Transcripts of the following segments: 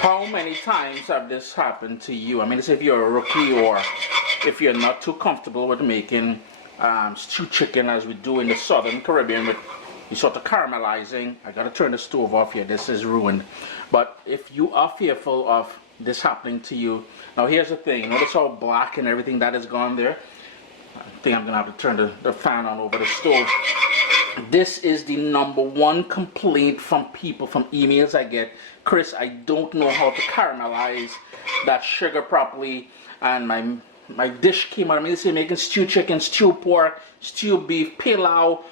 How many times have this happened to you? I mean, if you're a rookie or if you're not too comfortable with making stewed chicken as we do in the Southern Caribbean with you sort of caramelizing. I gotta turn the stove off here, this is ruined. But if you are fearful of this happening to you, now here's the thing, notice how black and everything that is gone there? I think I'm gonna have to turn the fan on over the stove. This is the #1 complaint from people, from emails I get. Chris, I don't know how to caramelize that sugar properly, and my dish came out. I mean, they say making stewed chicken, stewed pork, stewed beef, pilau.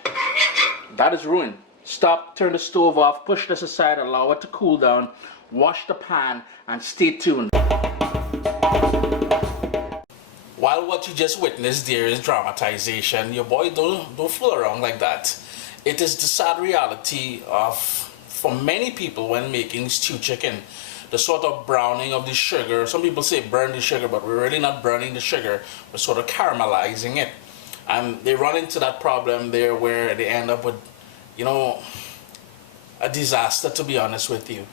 That is ruined. Stop, turn the stove off, push this aside, allow it to cool down, wash the pan, and stay tuned. While what you just witnessed there is dramatization, your boy don't fool around like that. It is the sad reality of, for many people when making stewed chicken, the sort of browning of the sugar. Some people say burn the sugar, but we're really not burning the sugar, we're sort of caramelizing it. And they run into that problem there where they end up with, you know, a disaster, to be honest with you.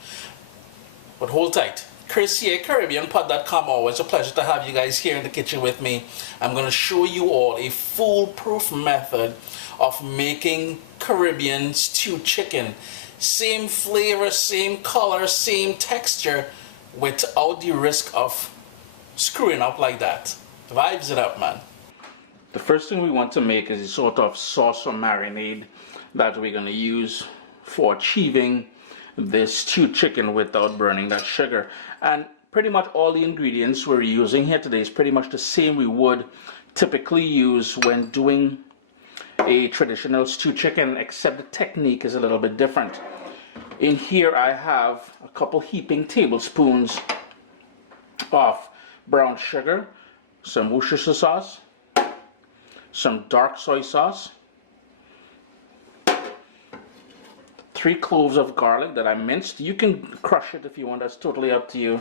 But hold tight. Chris here, CaribbeanPod.com. Always a pleasure to have you guys here in the kitchen with me. I'm going to show you all a foolproof method of making Caribbean stewed chicken. Same flavor, same color, same texture, without the risk of screwing up like that. Vibes it up, man. The first thing we want to make is a sort of sauce or marinade that we're going to use for achieving this stewed chicken without burning that sugar. And pretty much all the ingredients we're using here today is pretty much the same we would typically use when doing a traditional stewed chicken, except the technique is a little bit different. In here I have a couple heaping tablespoons of brown sugar, some Worcestershire sauce, some dark soy sauce, 3 cloves of garlic that I minced. You can crush it if you want, that's totally up to you.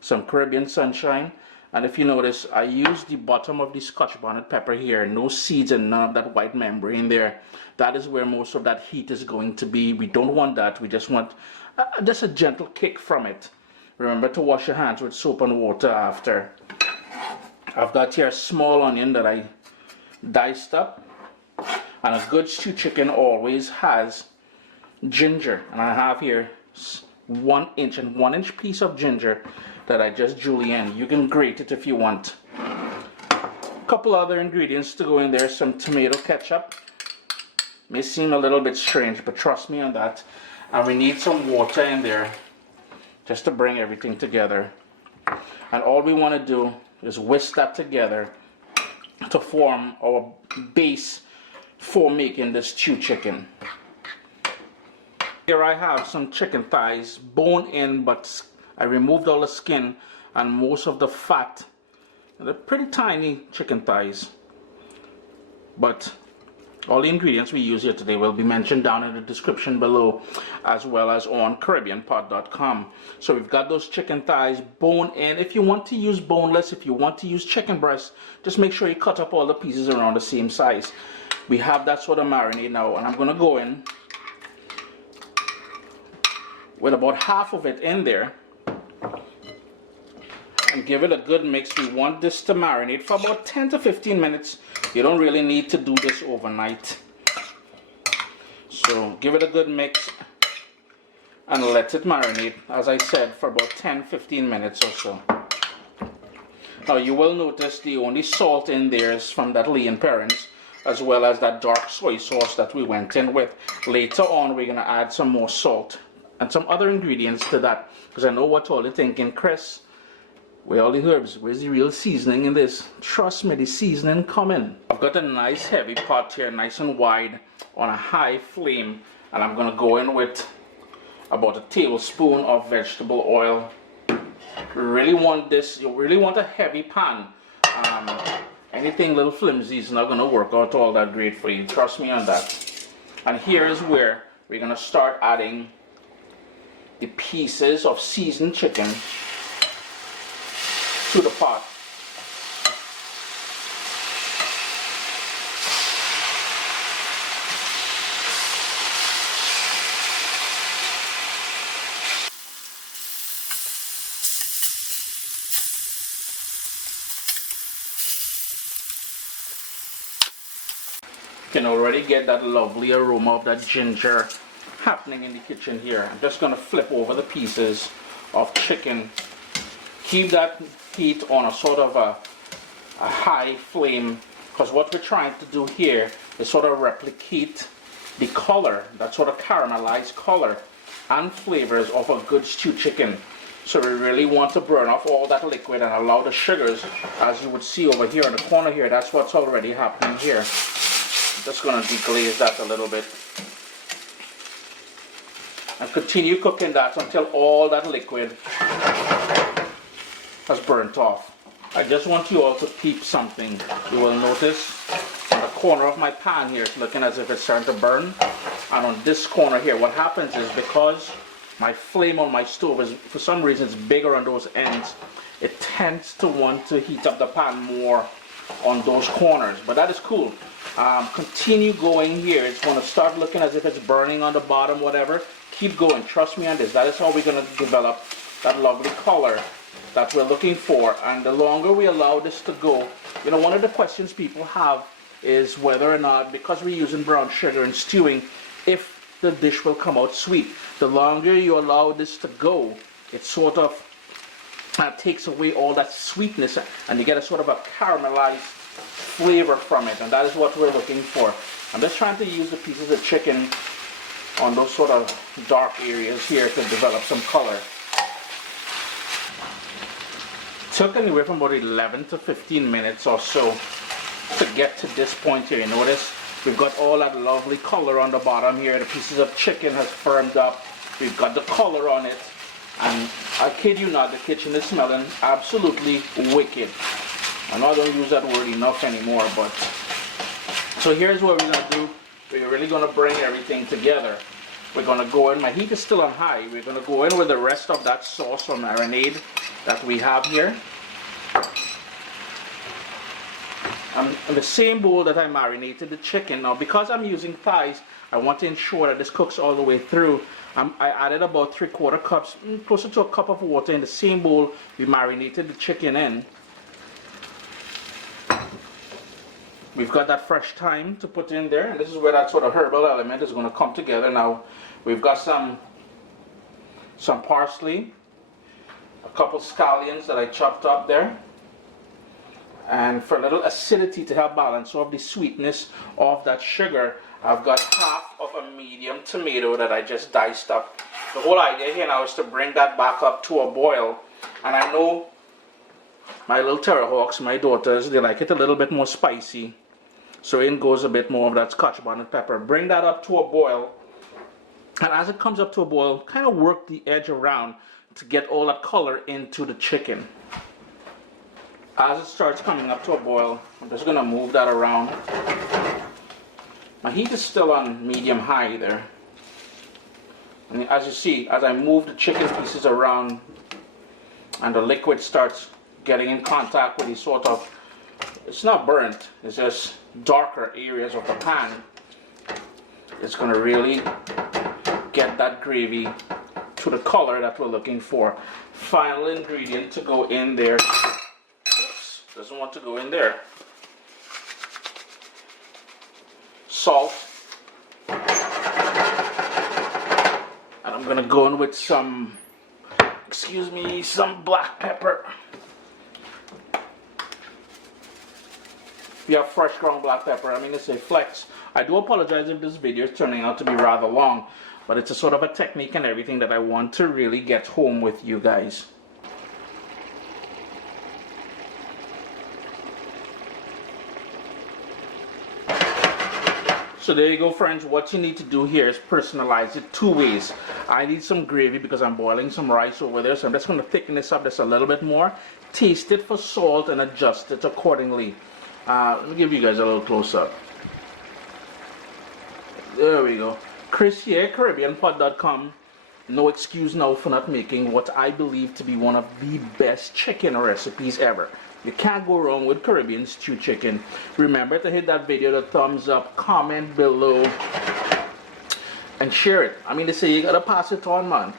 Some Caribbean sunshine, and if you notice, I used the bottom of the scotch bonnet pepper here, no seeds and none of that white membrane there. That is where most of that heat is going to be. We don't want that, we just want just a gentle kick from it. Remember to wash your hands with soap and water after. I've got here a small onion that I diced up, and a good stewed chicken always has ginger, and I have here 1 inch and 1 inch piece of ginger that I just julienne. You can grate it if you want. A couple other ingredients to go in there, some tomato ketchup. May seem a little bit strange, but trust me on that. And we need some water in there just to bring everything together. And all we want to do is whisk that together to form our base for making this stewed chicken. Here I have some chicken thighs, bone in, but I removed all the skin and most of the fat. They're pretty tiny chicken thighs, but all the ingredients we use here today will be mentioned down in the description below, as well as on CaribbeanPod.com. So we've got those chicken thighs, bone in. If you want to use boneless, if you want to use chicken breast, just make sure you cut up all the pieces around the same size. We have that sort of marinade now, and I'm going to go in with about half of it in there and give it a good mix. We want this to marinate for about 10 to 15 minutes. You don't really need to do this overnight. So give it a good mix and let it marinate, as I said, for about 10-15 minutes or so. Now you will notice the only salt in there is from that lean parents, as well as that dark soy sauce that we went in with. Later on we're going to add some more salt and some other ingredients to that, because I know what all you're thinking, Chris, where are all the herbs? Where's the real seasoning in this? Trust me, the seasoning coming. I've got a nice heavy pot here, nice and wide, on a high flame, and I'm going to go in with about a tablespoon of vegetable oil. You really want this, you really want a heavy pan. Anything little flimsy is not going to work out all that great for you, trust me on that. And here is where we're going to start adding the pieces of seasoned chicken to the pot. You can already get that lovely aroma of that ginger happening in the kitchen here. I'm just going to flip over the pieces of chicken. Keep that heat on a sort of a high flame, because what we're trying to do here is sort of replicate the color, that sort of caramelized color and flavors of a good stewed chicken. So we really want to burn off all that liquid and allow the sugars, as you would see over here in the corner here. That's what's already happening here. Just going to deglaze that a little bit. And continue cooking that until all that liquid has burnt off. I just want you all to peep something. You will notice on the corner of my pan here, it's looking as if it's starting to burn. And on this corner here, what happens is, because my flame on my stove is, for some reason, it's bigger on those ends, it tends to want to heat up the pan more on those corners. But that is cool. Continue going here. It's going to start looking as if it's burning on the bottom, whatever. Keep going. Trust me on this. That is how we're going to develop that lovely color that we're looking for. And the longer we allow this to go, you know, one of the questions people have is whether or not, because we're using brown sugar and stewing, if the dish will come out sweet. The longer you allow this to go, it sort of takes away all that sweetness, and you get a sort of a caramelized flavor from it, and that is what we're looking for. I'm just trying to use the pieces of chicken on those sort of dark areas here to develop some color. Took anywhere from about 11 to 15 minutes or so to get to this point here. You notice we've got all that lovely color on the bottom here. The pieces of chicken has firmed up. We've got the color on it, and I kid you not, the kitchen is smelling absolutely wicked. I know I don't use that word enough anymore, but so here's what we're going to do. We're really going to bring everything together. We're going to go in, my heat is still on high, we're going to go in with the rest of that sauce or marinade that we have here. In the same bowl that I marinated the chicken. Now, because I'm using thighs, I want to ensure that this cooks all the way through. I added about 3/4 cups, closer to a cup of water in the same bowl we marinated the chicken in. We've got that fresh thyme to put in there, and this is where that sort of herbal element is going to come together. Now, we've got some parsley, a couple scallions that I chopped up there, and for a little acidity to help balance off the sweetness of that sugar, I've got half of a medium tomato that I just diced up. The whole idea here now is to bring that back up to a boil, and I know my little terrahawks, my daughters, they like it a little bit more spicy. So in goes a bit more of that scotch bonnet pepper. Bring that up to a boil. And as it comes up to a boil, kind of work the edge around to get all that color into the chicken. As it starts coming up to a boil, I'm just going to move that around. My heat is still on medium high there. And as you see, as I move the chicken pieces around and the liquid starts getting in contact with the sort of, it's not burnt, it's just darker areas of the pan, it's going to really get that gravy to the color that we're looking for. Final ingredient to go in there, oops, doesn't want to go in there, salt, and I'm going to go in with some, some black pepper. If you have fresh ground black pepper, I mean, it's a flex. I do apologize if this video is turning out to be rather long, but it's a sort of a technique and everything that I want to really get home with you guys. So there you go, friends. What you need to do here is personalize it two ways. I need some gravy because I'm boiling some rice over there, so I'm just going to thicken this up just a little bit more. Taste it for salt and adjust it accordingly. Let me give you guys a little close-up. There we go. Chris here, CaribbeanPot.com. No excuse now for not making what I believe to be one of the best chicken recipes ever. You can't go wrong with Caribbean stewed chicken. Remember to hit that video, the thumbs up, comment below, and share it. I mean, they say you gotta pass it on, man.